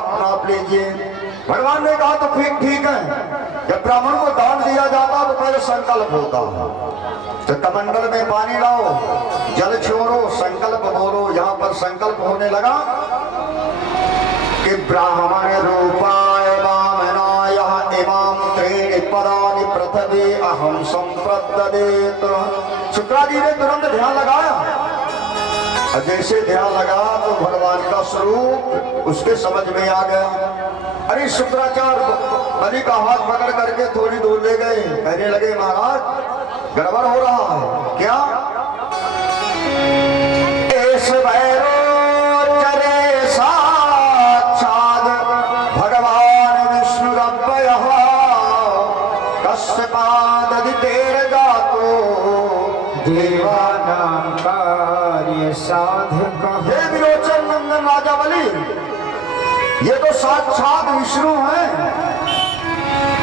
आप नाप लीजिए। भगवान ने कहा तो ठीक है, जब ब्राह्मण को दान दिया जाता तो पहले संकल्प होता है। तो कमंडल में पानी लाओ, जल छोड़ो, संकल्प बोलो। यहाँ पर संकल्प होने लगा कि ब्राह्मण रूपाय वामनाय इमाम त्रीणि पदानि पृथ्वी अहम संप्रददेत। शुक्राजी ने तुरंत ध्यान लगाया, और जैसे ध्यान लगा तो भगवान का स्वरूप उसके समझ में आ गया। अरे शुक्राचार्य बलि का हाथ पकड़ करके थोड़ी दूर ले गए, कहने लगे महाराज गड़बड़ हो रहा है। क्या? ऐस भैरो चरे साक्षात भगवान विष्णु रब्बयः कश्यपाददितेर जातो देवानां कार्य साधक। हे विरोचन नंदन राजा बलि, ये तो साक्षात विष्णु हैं।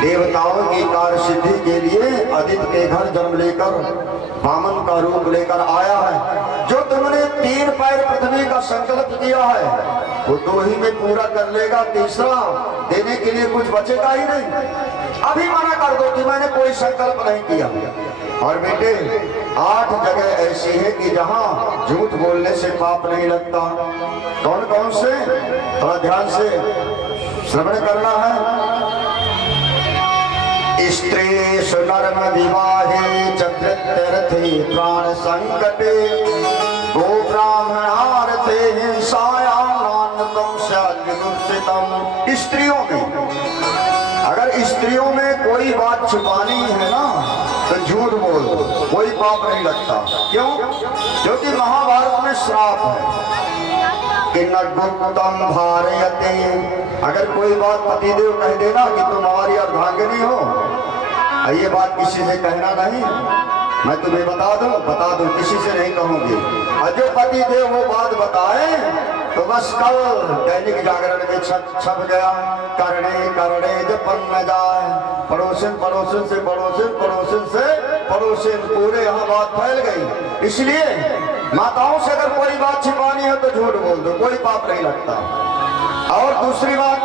देवताओं की कार्य सिद्धि के लिए आदित्य के घर जन्म लेकर वामन का रूप लेकर आया है। जो तुमने 3 पैर पृथ्वी का संकल्प किया है वो 2 ही में पूरा कर लेगा, तीसरा देने के लिए कुछ बचेगा ही नहीं। अभी मना कर दो कि मैंने कोई संकल्प नहीं किया। और बेटे 8 जगह ऐसी है कि जहां झूठ बोलने से पाप नहीं लगता। कौन कौन से? थोड़ा ध्यान से श्रवण करना है। स्त्रीषु नर्म विवाहे च वृत्तिरथे प्राण संकटे गो ब्राह्मणार्थे हिंसायां नान्यतम स्यात् विदुषितम्। स्त्रियों में, अगर स्त्रियों में कोई बात छुपानी है ना तो झूठ बोल दो, कोई पाप नहीं लगता। क्यों? क्योंकि महाभारत में श्राप है कि न गुप्तम भारयते। अगर कोई बात पतिदेव कह देना कि तुम हमारी अर्धांगिनी हो, ये बात किसी से कहना नहीं, मैं तुम्हें बता दूं, किसी से नहीं कहूंगी। और जो पतिदेव वो बात बताए तो बस कल दैनिक जागरण में छप गया, करणे करणे जपन न जाए, पड़ोसिन पड़ोसिन से पड़ोसिन, पड़ोसिन से पड़ोसिन, पूरे यहाँ बात फैल गई। इसलिए माताओं से अगर कोई बात छिपानी है तो झूठ बोल दो, कोई पाप नहीं लगता। और दूसरी बात,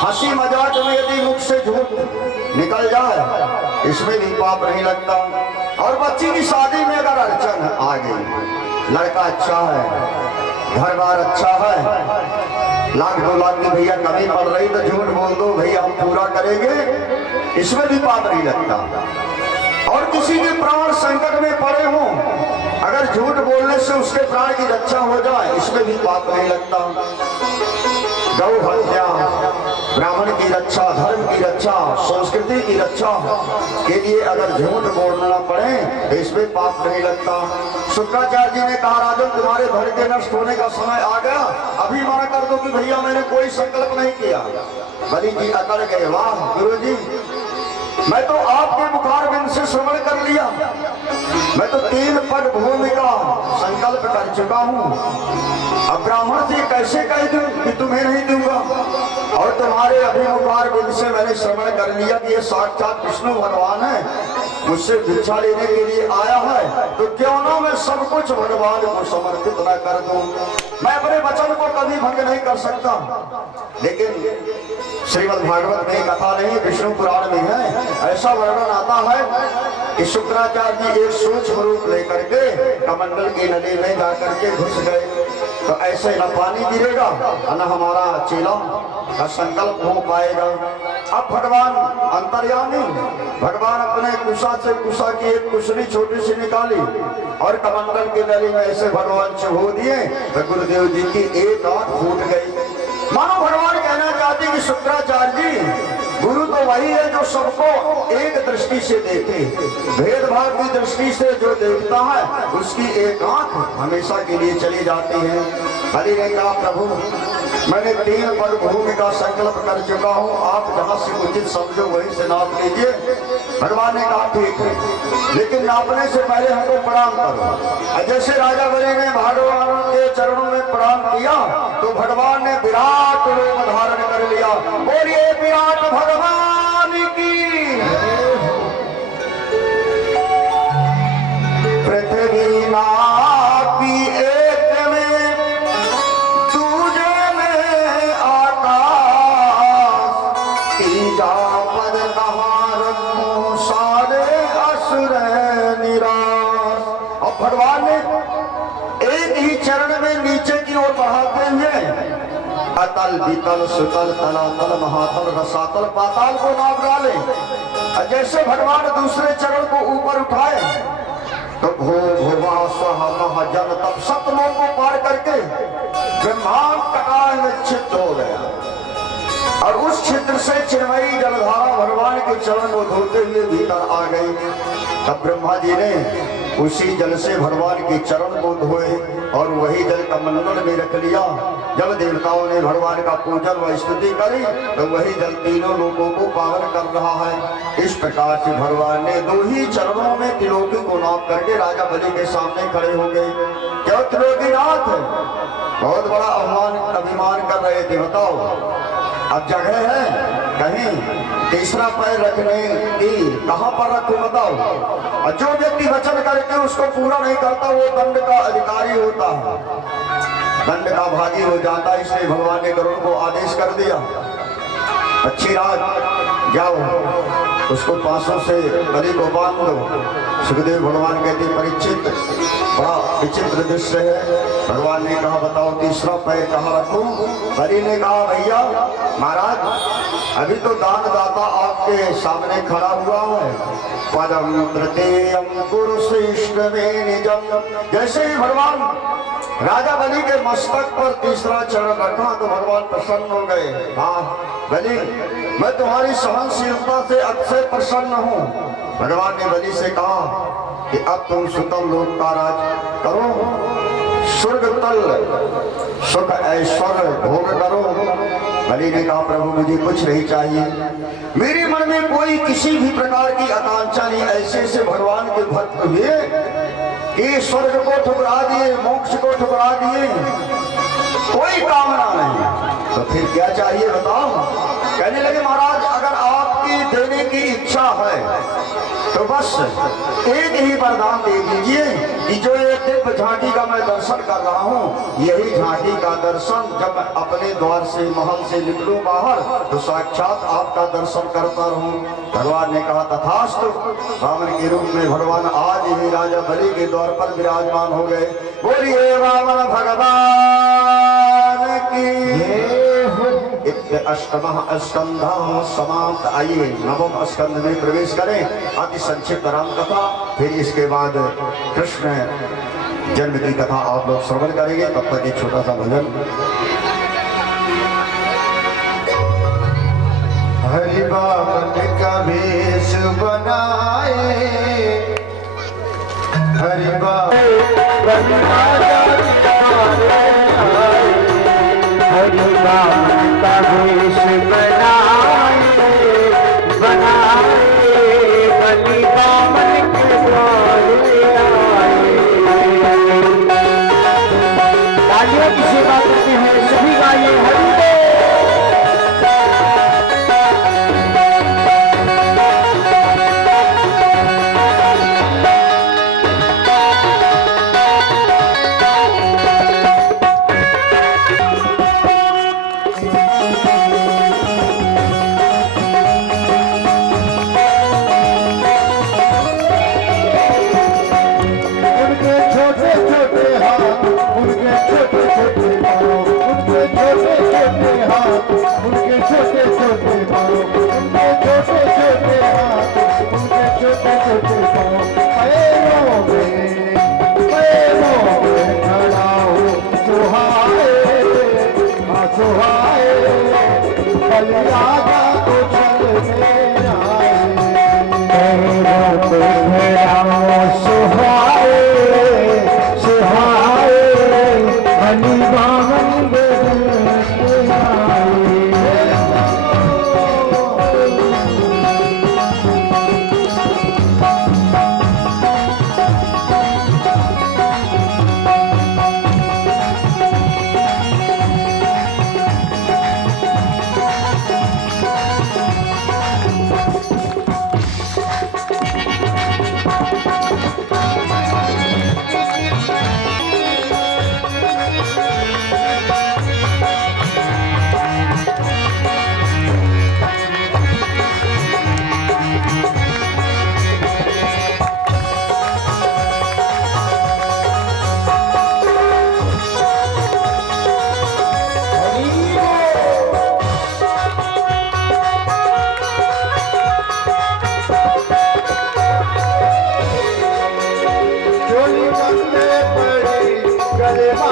हंसी मजाक में यदि मुख से झूठ निकल जाए इसमें भी पाप नहीं लगता। और बच्ची की शादी में अगर अड़चन आ गई, लड़का अच्छा है, घर बार अच्छा है, 1-2 लाख की भैया कमी पड़ रही तो झूठ बोल दो, भैया हम पूरा करेंगे, इसमें भी पाप नहीं लगता। और किसी के प्राण संकट में पड़े हों, अगर झूठ बोलने से उसके प्राण की रक्षा हो जाए इसमें भी पाप नहीं लगता। गौ हत्या, ब्राह्मण की रक्षा, धर्म की रक्षा, संस्कृति की रक्षा के लिए अगर झूठ बोलना पड़े तो इसमें पाप नहीं लगता। शुक्राचार्य जी ने कहा राजन तुम्हारे धर्म के नष्ट होने का समय आ गया, अभी मना कर दो कि भैया मैंने कोई संकल्प नहीं किया। बलि जी अकड़ गए, वाह गुरु जी, मैं तो आपके मुखार बिंद से श्रवण कर लिया, मैं तो 3 पग भूमि का संकल्प कर चुका हूँ। अब ब्राह्मण से कैसे कह दूं कि तुम्हें नहीं दूंगा? और तुम्हारे अभिमुखार बिंद से मैंने श्रवण कर लिया कि ये साक्षात विष्णु भगवान है, मुझसे भिक्षा लेने के लिए आया है, तो क्यों ना मैं सब कुछ भगवान को समर्पित न कर दूं। मैं अपने वचन को कभी भंग नहीं कर सकता। लेकिन श्रीमद् भागवत में कथा नहीं, विष्णु पुराण में है, ऐसा वर्णन आता है कि शुक्राचार्य जी एक सूक्ष्म रूप लेकर के कमंडल की नदी में जाकर के घुस गए। तो ऐसे न पानी गिरेगा न हमारा चेला का संकल्प हो पाएगा। अब भगवान अंतर्यामी, भगवान अपने कुशा से कुशा की एक कुशली छोटी सी निकाली और कमंडल की नली में ऐसे भगवान चुभो दिए तो गुरुदेव जी की एक आंख फूट गई। मानो भगवान कहना चाहते कि शुक्राचार्य जी, गुरु तो वही है जो सबको एक दृष्टि से देखे, भेदभाव की दृष्टि से जो देखता है उसकी एक आंख हमेशा के लिए चली जाती है। बलि ने कहा प्रभु मैंने 3 पग भूमि का संकल्प कर चुका हूँ, आप जहाँ से उचित समझो वहीं से नाप लीजिए। भगवान ने कहा ठीक है, लेकिन नापने से पहले हमको प्रणाम करो। जैसे राजा बलि ने भगवान के चरणों में प्रणाम किया तो भगवान ने विराट रूप धारण कर लिया। बोलिए विराट भगवान की। पृथ्वी नापी एक में, दूजे में आकाश, एक ही चरण में नीचे की ओर बढ़ाते हुए अतल बीतल सुतल तलातल महातल रसातल पाताल को नाप डाले। जैसे भगवान दूसरे चरण को ऊपर उठाए तो भू भुवा स्व मह जन तब सतलों को पार करके ब्रह्मांड कटाह में छिद्र हो गया और उस छिद्र से चिन्मयी जलधारा भगवान के चरण को धोते हुए भीतर आ गई। तब ब्रह्मा जी ने उसी जल से भगवान के चरण को धोए और वही जल कमंडल में रख लिया। जब देवताओं ने भगवान का पूजन व स्तुति करी तो वही जल तीनों लोगों को पावन कर रहा है। इस प्रकार से भगवान ने दो ही चरणों में त्रिलोकी को नाप करके राजा बलि के सामने खड़े हो गए। क्यों त्रिलोकीनाथ बहुत बड़ा अभिमान कर रहे थे, बताओ अब जगह है कहीं तीसरा पैर रखने की, कहां पर रखूं बताओ। और जो व्यक्ति वचन करके उसको पूरा नहीं करता वो दंड का अधिकारी होता है, दंड का भागी हो जाता है। इसलिए भगवान ने गरुड़ को आदेश कर दिया, अच्छी रात जाओ उसको पांसों से बलि को बांध दो। सुखदेव भगवान कहते परीक्षित बड़ा विचित्र दृश्य है। भगवान ने कहा बताओ तीसरा पैर कहाँ रखूं। बलि ने कहा भैया महाराज अभी तो दानदाता आपके सामने खड़ा हुआ है। पदम तृतीयम कुरुश्रेष्ठ में निजम। जैसे ही भगवान राजा बलि के मस्तक पर तीसरा चरण रखा तो भगवान प्रसन्न हो गए। हाँ बलि मैं तुम्हारी सहनशीलता से अतिशय प्रसन्न हूँ। भगवान ने बलि से कहा कि अब तुम सुतम लोक का राज करो, स्वर्ग तल सुख ऐश्वर्य भोग करो। बलि ने कहा प्रभु मुझे कुछ नहीं चाहिए, मेरे मन में कोई किसी भी प्रकार की आकांक्षा नहीं। ऐसे से भगवान के भक्त हुए कि स्वर्ग को ठुकरा दिए, मोक्ष को ठुकरा दिए, कोई कामना नहीं। तो फिर क्या चाहिए बताओ। कहने लगे महाराज अगर आपकी देने की इच्छा है तो बस एक ही वरदान दे दीजिए कि जो ये दिव्य झांकी का मैं दर्शन कर रहा हूँ, यही झांकी का दर्शन जब मैं अपने द्वार से महल से निकलूं बाहर तो साक्षात आपका दर्शन करता रहूं। भगवान ने कहा तथास्तु। वामन के रूप में भगवान आज ही राजा बलि के द्वार पर विराजमान हो गए। बोलिए वामन भगवान की। अष्टमः स्कंधा समाप्त। आइए नवम स्कंध में प्रवेश करें। अति संक्षिप्त राम कथा, फिर इसके बाद कृष्ण जन्म की कथा आप लोग श्रवण करेंगे। तब तक एक छोटा सा भजन। हरि बामन का वेश बनाए, हरि बामन का वेश बनाए, बनाए बलि बामन के द्वारे आए। तालियों की सेवा करते हैं सभी गाइए हरि सुहाए बलि बामन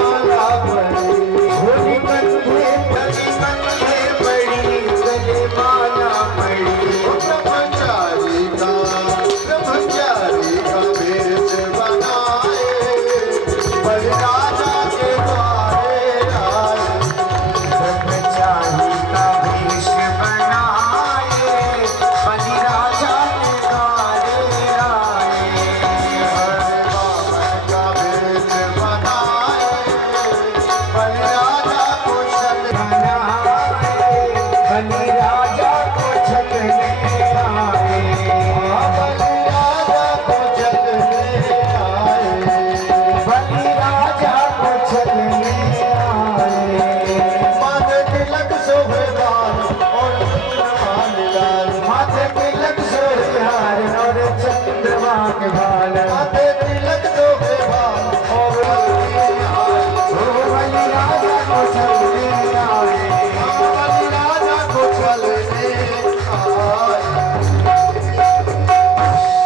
माला भरी होली कंठे